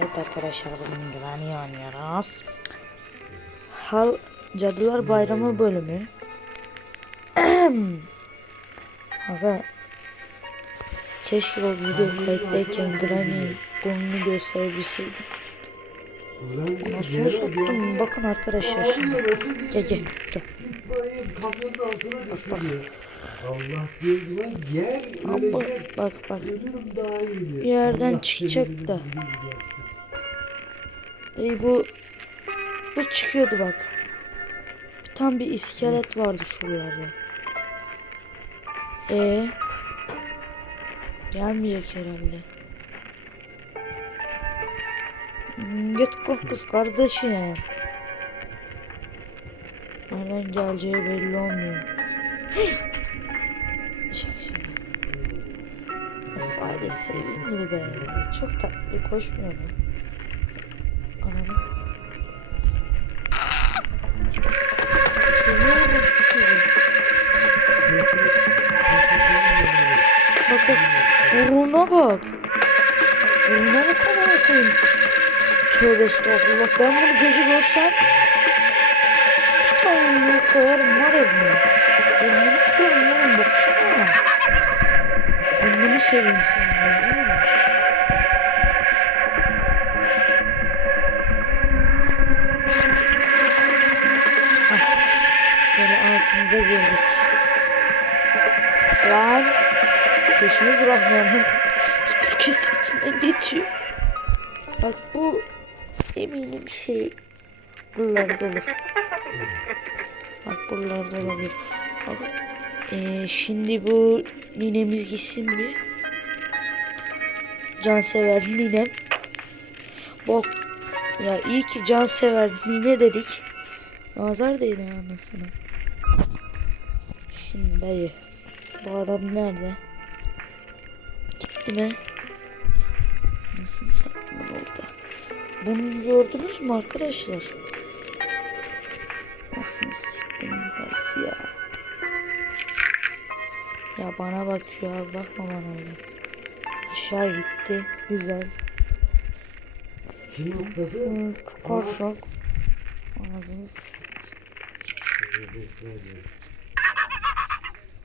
Evet arkadaşlar bugün Granny oynuyoruz. Hal Cadılar Bayramı bölümü. Aga keşke o video kayıttayken Granny burnunu gösterebilseydim. Nasıl soktum bakın arkadaşlar şimdi. Gel gel. Allah diyor ki lan gel Ama ölecek. bak bak Ölürüm daha iyi diyor. Bir yerden çıkacak da. Ey bu bu çıkıyordu bak. Tam bir iskelet vardı şuralarda. E gelmeyecek herhalde. Hmm, Git kork kız kardeşim. Nereden geleceği belli olmuyor. Fayda sevimli be. Çok tatlı koşmuyor mu? Bak. Burnuna bak amına koyayım. Tövbe estağfurullah. Ben bunu gece görsem bir tane yumruğu koyarım var buna. Burnunu kırarım oğlum baksana. Burnunu seveyim? Hah, Şöyle altımıza girdik. Lan peşimi bırakmıyorum. İçinden geçiyor. Bak bu eminim şey buralarda olur. Bak buralarda olabilir. Bak, eee, şimdi bu ninemiz gitsin bir. Cansever ninem. Bak ya iyi ki cansever nine dedik. Nazar değdi anasına. Şimdi dayı. Bu adam nerede? Gitti mi? Bunu gördünüz mü arkadaşlar? Nasıl siktim yukarısı ya? Ya bana bakıyor abi bakma bana öyle. Aşağı gitti. Güzel. Kim yokladı? Korkak. Ağzını s-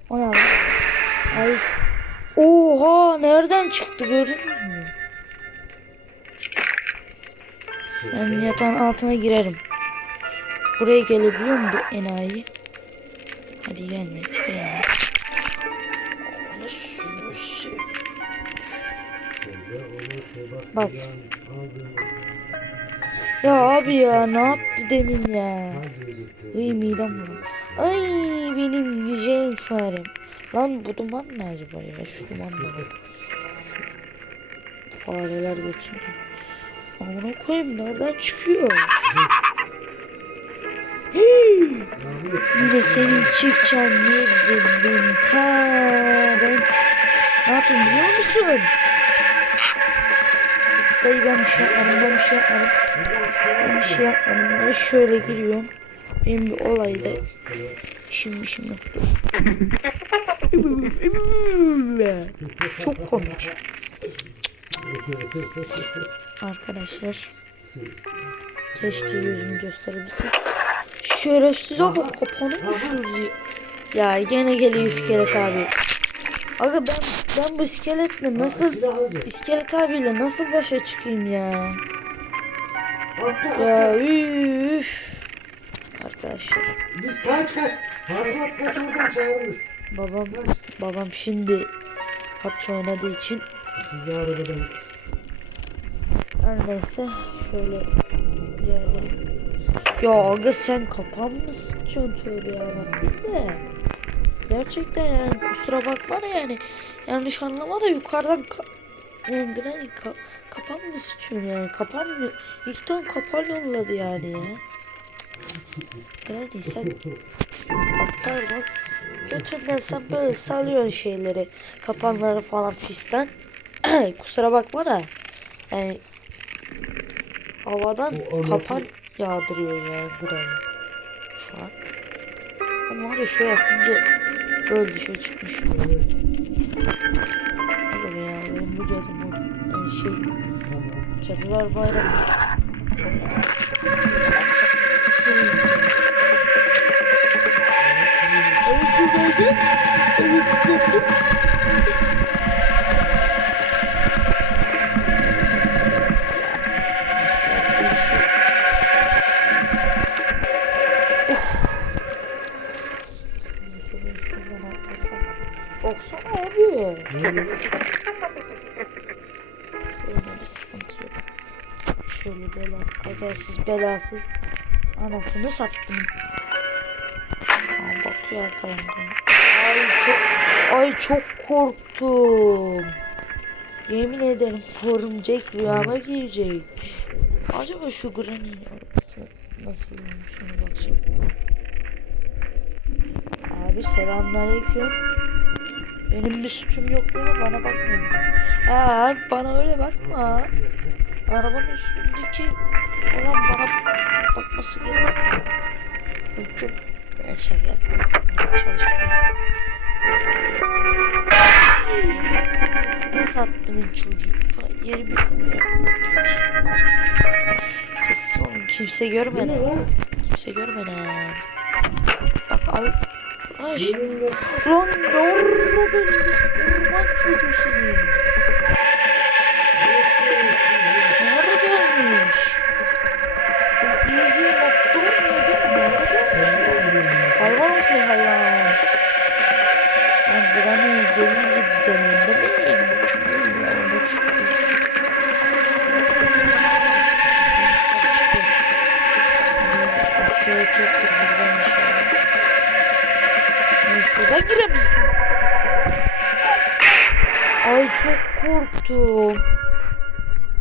O ne lan? Ay. Oha nereden çıktı gördünüz mü? Ben yatağın altına girerim. Buraya gelebiliyor mu bu enayi? Hadi gelme. Gelme. Bak. Ya abi ya ne yaptı demin ya? Ay midem bulanıyor. Ay benim güzel farem. Lan bu duman ne acaba ya? Şu duman. Şu fareler geçiyor. Amına koyayım nereden çıkıyor? Ahmet Yine senin çıkacağın yerim ben ta ben ne yapayım biliyor musun? Dayı ben bir şey yapmadım ben bir şey yapmadım. Ben bir şey yapmadım ben şöyle giriyorum. Benim bir olayda işim yoktur. Çok komik. Arkadaşlar keşke yüzümü gösterebilsek. Şerefsize bak kapanı düşürdü. Ya gene geliyor iskelet abi. Aga ben ben bu iskeletle nasıl iskelet abiyle nasıl başa çıkayım ya? Ya üf. Arkadaşlar Bir kaç kaç. Hasılat kaç oradan çağırırız. babam babam şimdi PUBG oynadığı için Sizi arabadan her neyse şöyle bir yerden ya aga sen kapan mı sıçıyorsun tövbe yarabbim de. Gerçekten yani kusura bakma da yani yanlış anlama da yukarıdan ka yani Granny ka kapan mı sıçıyorsun yani? Kapan mı? İlk tane kapan yolladı yani ya. Granny sen bak bak götünden sen böyle salıyorsun şeyleri kapanları falan fistan kusura bakma da yani havadan O anası- kapan yağdırıyor yani Granny şu an. Ama var ya şöyle yapınca böyle dışarı çıkmış. Evet. Hadi ya benim bu cadım o yani şey. Cadılar Bayramı. Evet günaydın. Evet günaydın. Neyse belasız anasını sattım. Aa, bakıyor arkamdan. Ay çok, ay çok korktum. Yemin ederim örümcek rüyama girecek. Acaba şu Granny'nin arabası nasıl olmuş ona bakacağım. Abi selamünaleyküm. Benim bir suçum yok değil mi? Bana bakmayın. Abi bana öyle bakma. Arabanın üstündeki olan gerekiyor. Çünkü ben şaka yaptım. Çalıştım. Sattım çocuğu. Yeri bir... Sessiz olun. Kimse görmedi. Kimse görmedi. Bak al. Lan Lan oldu benim orman çocuğu seni? Korktum.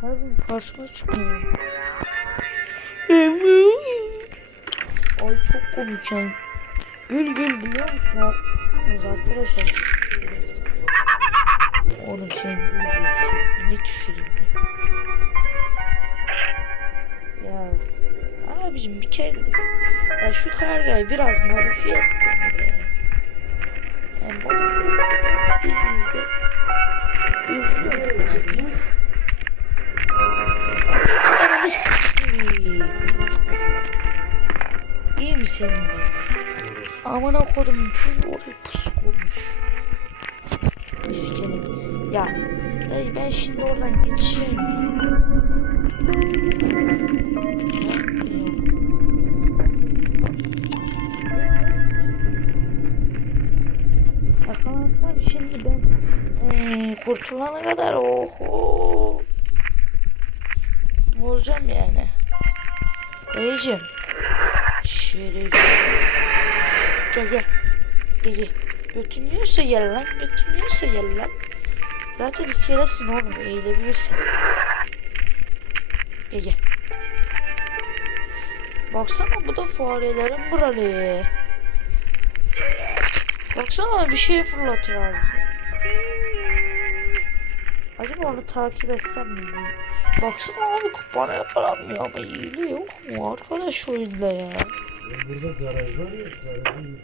Harbiden karşıma çıkmıyor. Ay çok komik yani. Gül gül biliyor musun? Arkadaşlar. Oğlum sen gül ne tüküreyim ya. Ya abicim bir kere de şu, ya şu kargayı biraz modifiye ettim be. Yani modifiye üzülüyorum. Nereye çıkmış? Ananı s**eyim. İyi misin? Aman okudum. Çocuğu oraya pusu kurmuş. İskelet. Ya dayı ben şimdi oradan geçeyim Yakalansam şimdi ben eee kurtulana kadar oho olacağım yani. Dayıcım. Şeref. Gel gel. Gel gel. Götün yiyorsa gel lan. Götün yiyorsa gel lan. Zaten iskeletsin oğlum. Eğilebilirsin. Gel gel. Baksana bu da farelerin buralı. Baksana bir şey fırlatıyor abi. Acaba onu takip etsem mi? Baksana abi bana yaparamıyor ama iyiliği yok mu arkadaş oyunda ya. Burada garaj var ya garajın yok.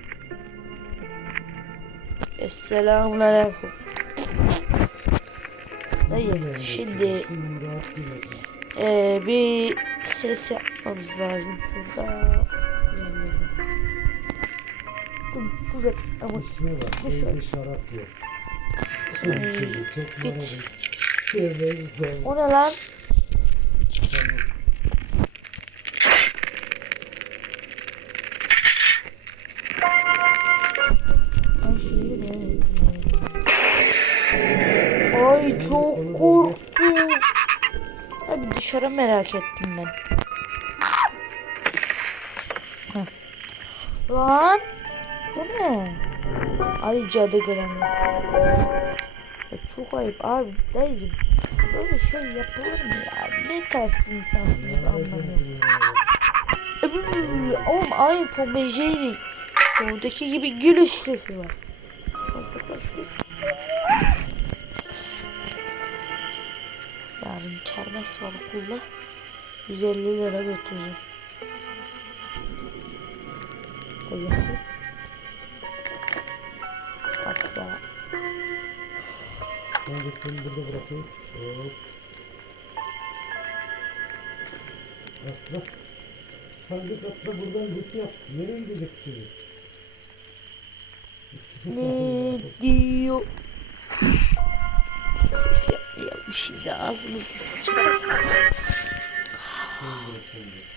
Esselamun aleyküm. Yani şimdi eee bir ses yapmamız lazım şurada Güzel ama İsme bak Bu şey- evde şarap yok. Çok maralı. Tövbe estağfurullah. o ne lan? Tamam. Ay çok korktum. Abi dışarı merak ettim ben. Lan bu ne? Ay cadı göremez. Ya çok ayıp abi dayıcım. Böyle şey yapılır mı ya? Ne ters bir insansınız anlamıyorum. Öbür- Oğlum aynı Jerry Şuradaki gibi gülüş sesi var. Sıkma sıkma şurası. Yarın kermes var okulda. 150 lira götüreceğim. Dayı. Bak ya. Ben de seni burada bırakayım. Hop. Bak. Sandık atla buradan git yap. Nereye gidecek bu çocuk? Ne diyor? Ses yapmayalım şimdi ağzımızı sıçalım.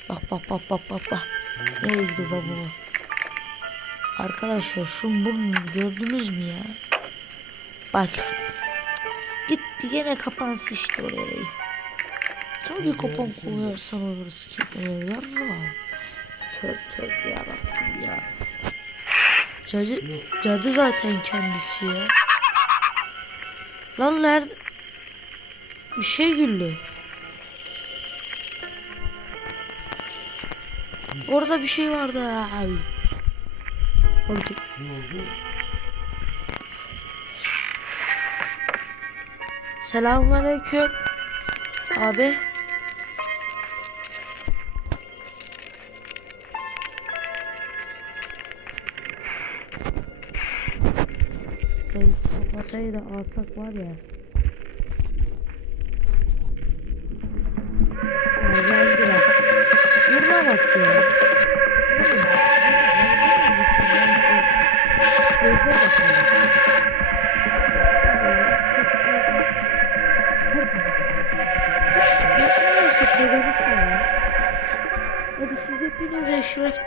Bak bak bak bak bak bak. Nereye gidiyor baba? Arkadaşlar şun bunu gördünüz mü ya? Bak. Gitti gene kapansın işte oraya. Tabii kapan koyarsan olur sikimler yarra. Tövbe tövbe yarabbim ya. Cadı, cadı zaten kendisi ya. Lan nerede? Bir şey güllü. Orada bir şey vardı abi. Oldu? Selamünaleyküm. Abi. Şey, kapatayı da alsak var ya.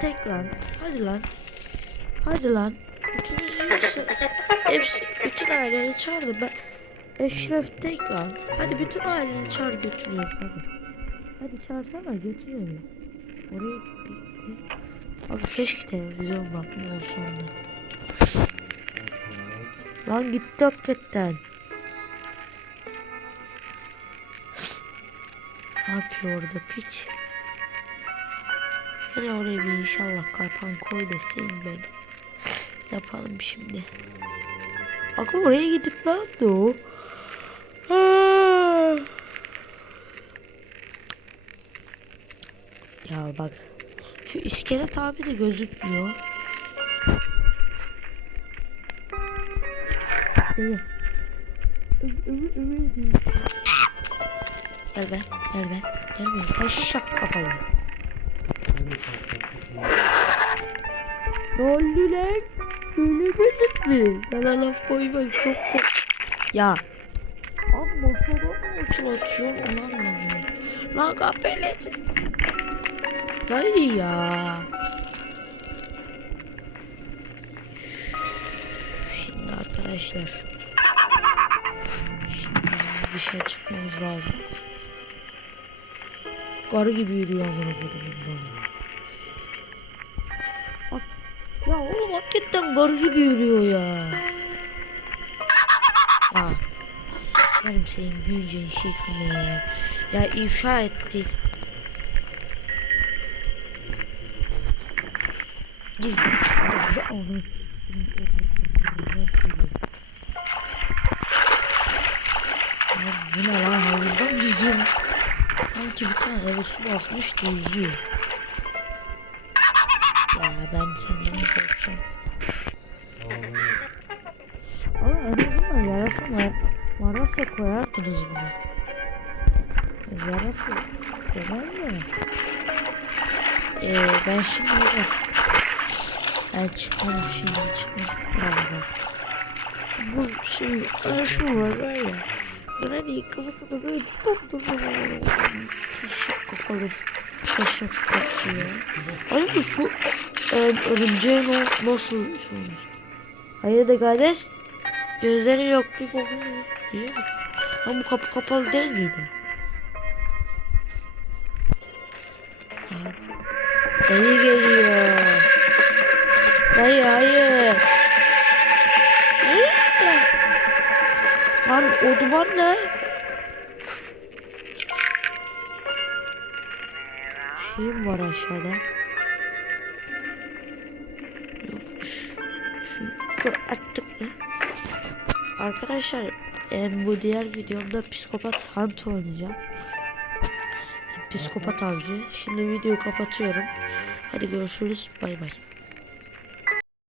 Tek lan. Hadi lan. Hadi lan. Bütünüz yoksa hepsi bütün aileni çağırdı. Ben Eşref tek lan. Hadi bütün aileni çağır götürüyoruz hadi. Hadi çağırsana götürüyorum. Oraya Abi keşke televizyon bakma olsa onda. Lan gitti hakikaten. Ne yapıyor orada piç? Hadi oraya bir inşallah karpan koy deseyin ben. Yapalım şimdi. Bak oraya gidip ne yaptı o? Ya bak. Şu iskelet abi de gözükmüyor. Gel be, gel be, gel be. Taşşak kafalı. Ne oldu lan? Mi? Bana laf koyma çok kork. Ya. Abi masada mı oturuyorsun onu anlamıyorum. Lan kapeleci. Dayı ya. Şimdi arkadaşlar. Şimdi dışarı çıkmamız lazım. Karı gibi yürüyor bana. Bak. Ya oğlum hakikaten karı gibi yürüyor ya. Ya. Sikerim senin güleceğin şeklini. Ya ifşa ettik. Gir. Ya onu bu ne lan havuzdan yüzüyor. Sanki bir tane eve su basmış da yüzüyor. Ya ben senden korkacağım. Ama en azından yarasa mı? Yarasa koyardınız bunu. Yarasa demez mi? Ee, ben şimdi yok. Ben çıkmadım şimdi çıkmadım. Galiba. Bu şey, şu var var ya. Granny kafasında böyle top top Tişek kafalı taşak kapıyor. Hayır şu e, örümceğin o nasıl olmuş? Hayır da kardeş. Gözleri yok bir bakıyor. Niye? Ama bu kapı kapalı değil miydi? Dayı geliyor. Dayı hayır. Lan o duman ne? Şey mi var aşağıda? Yokmuş. Attık mı? Arkadaşlar em, bu diğer videomda psikopat hunt oynayacağım. Psikopat avcı. Şimdi videoyu kapatıyorum. Hadi görüşürüz. Bay bay.